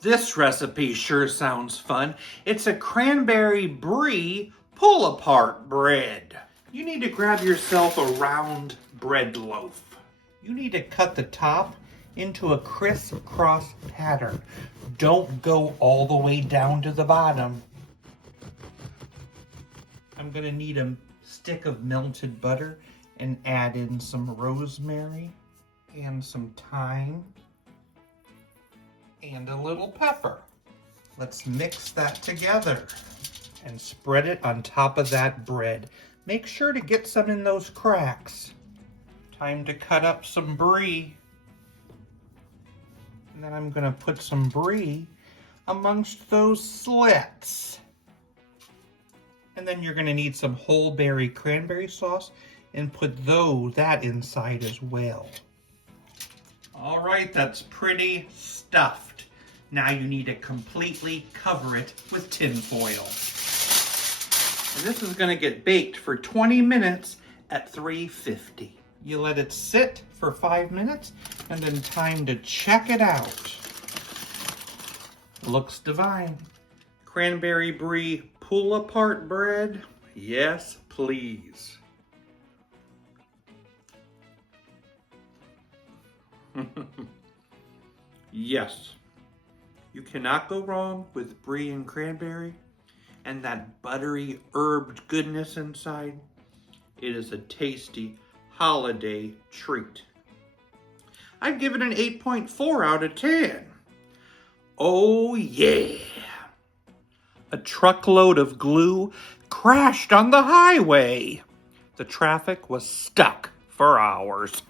This recipe sure sounds fun. It's a cranberry brie pull-apart bread. You need to grab yourself a round bread loaf. You need to cut the top into a crisscross pattern. Don't go all the way down to the bottom. I'm gonna need a stick of melted butter and add in some rosemary and some thyme and a little pepper. Let's mix that together and spread it on top of that bread. Make sure to get some in those cracks. Time to cut up some brie. And then I'm gonna put some brie amongst those slits. And then you're gonna need some whole berry cranberry sauce and put that inside as well. All right, that's pretty stuffed. Now you need to completely cover it with tin foil. And this is gonna get baked for 20 minutes at 350. You let it sit for 5 minutes and then time to check it out. Looks divine. Cranberry Brie Pull-Apart bread? Yes, please. Yes, you cannot go wrong with brie and cranberry and that buttery herbed goodness inside. It is a tasty holiday treat. I'd give it an 8.4 out of 10. Oh yeah. A truckload of glue crashed on the highway. The traffic was stuck for hours.